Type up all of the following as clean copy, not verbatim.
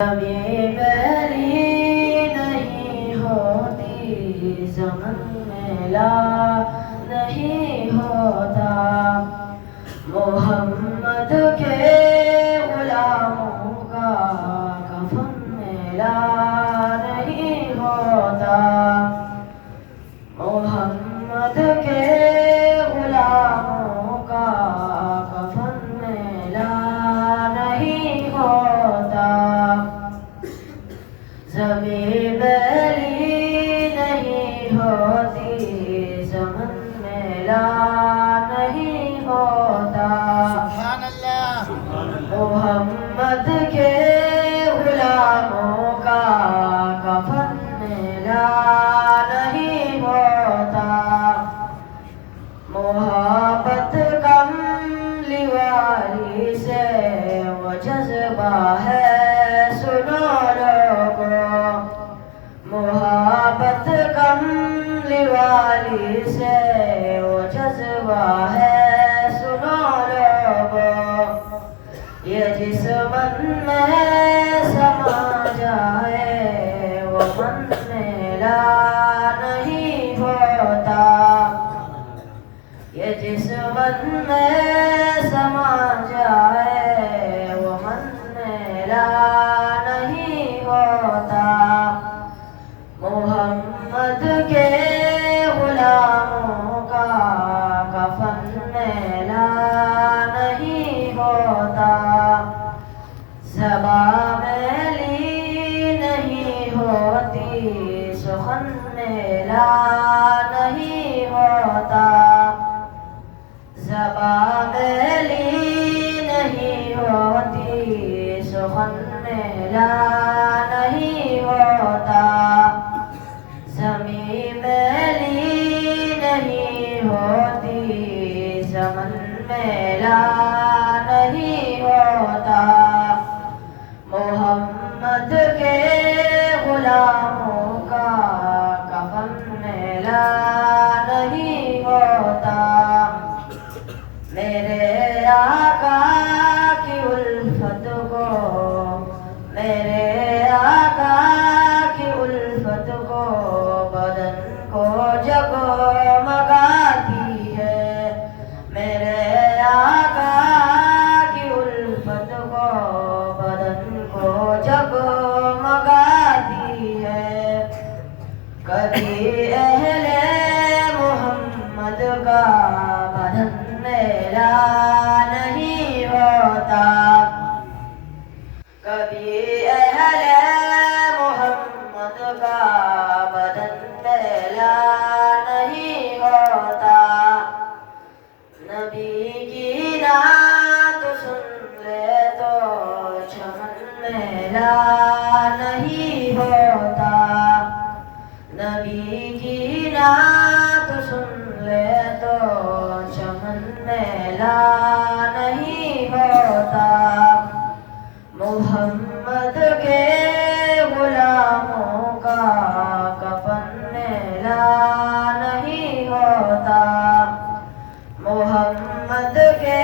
کبھی میری نہیں ہوتی زمن میلا نہیں ہوتا محمد کے غلاموں کا کفن میلا نہیں ہوتا محمد کے غلاموں کا کفن میلا نہیں ہوتا زمین میلی نہیں ہوتی زمن میلا نہیں ہوتا سبحان اللہ محمد کے غلاموں کا کفن میلا نہیں ہوتا محبت کملی والی سے وہ جذبہ ہے سنو لوگو محبت کملی والی سے وہ جذبہ ہے سنو لوگو یہ جس من میں سما جائے وہ من میلا نہیں ہوتا یہ جس من میں سما جائے وہ من میلا نہیں ہوتا محمد کے غلاموں کا کفن میلا نہیں ہوتا زباں میلی نہیں ہوتی سخن میلا نہیں ہوتا زباں میلی نہیں ہوتی سخن میلا نہیں ہوتا زمین میلی نہیں ہوتی زمن میلا نہیں ہوتا محمد کے غلاموں کا کفن میلا نہیں ہوتا میرے آقا کی الفت کو میرے آقا کی الفت کو بدن کو جگمگاتی ہے میرے آقا کی الفت کو بدن کو جگمگاتی ہے کبھی اہل محمد کا بدن میلا نہیں ہوتا کبھی اہل محمد کا بدن میلا نہیں ہوتا نبی کی نعت سن لے تو چمن میلا نہیں ہوتا نبی کی نعت سن لے تو چمن میلا نہیں ہوتا محمد کے غلاموں کا کفن میلا نہیں ہوتا محمد کے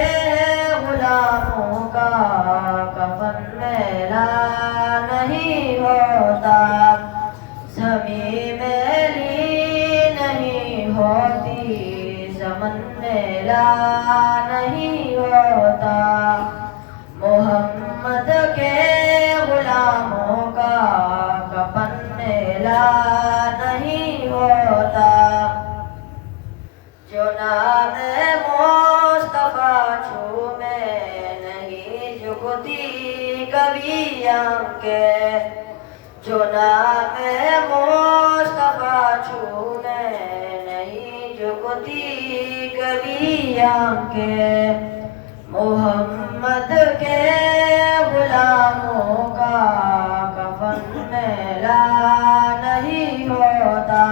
غلاموں کا کفن میلا نہیں ہوتا زمین میلی نہیں ہوتی زمن میلا نہیں ہوتا محمد کے غلاموں کا کفن میلا نہیں ہوتا جو نام مصطفیٰ چھومے نہیں جھکتی کبھی آنکھیں جو نام مصطفیٰ چھومے نہیں جھکتی کبھی آنکھیں محمد کے غلاموں کا کفن میلا نہیں ہوتا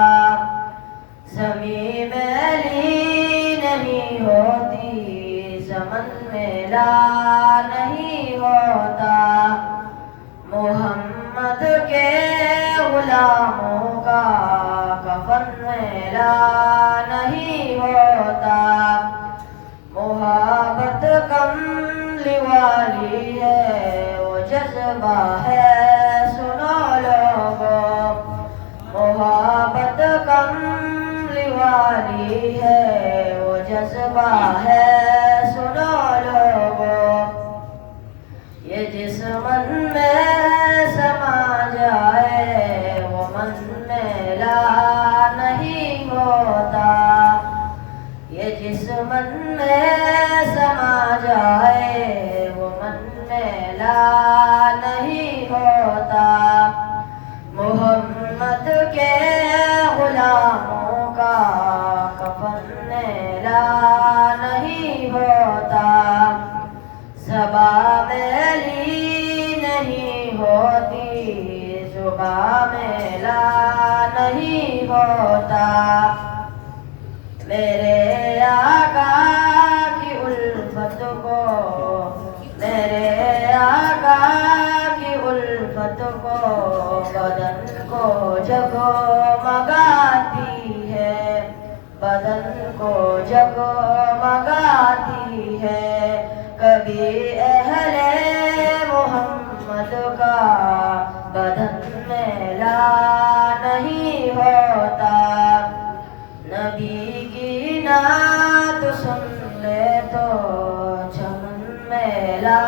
زمین میلی نہیں ہوتی زمن میلا نہیں ہوتا محمد کے غلاموں کا کفن میلا نہیں ہوتا محبت کملی والی ہے وہ جذبہ ہے کا میلہ نہیں ہوتا میرے آقا کی الفت کو میرے آقا کی الفت کو بدن کو جگمگاتی ہے بدن کو جگمگاتی ہے کبھی اہل محمد کا بدن میلا نہیں ہوتا نبی کی نعت سن لے تو چمن میلا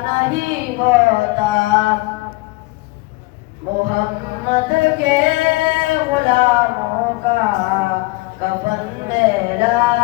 نہیں ہوتا محمد کے غلاموں کا کفن میلا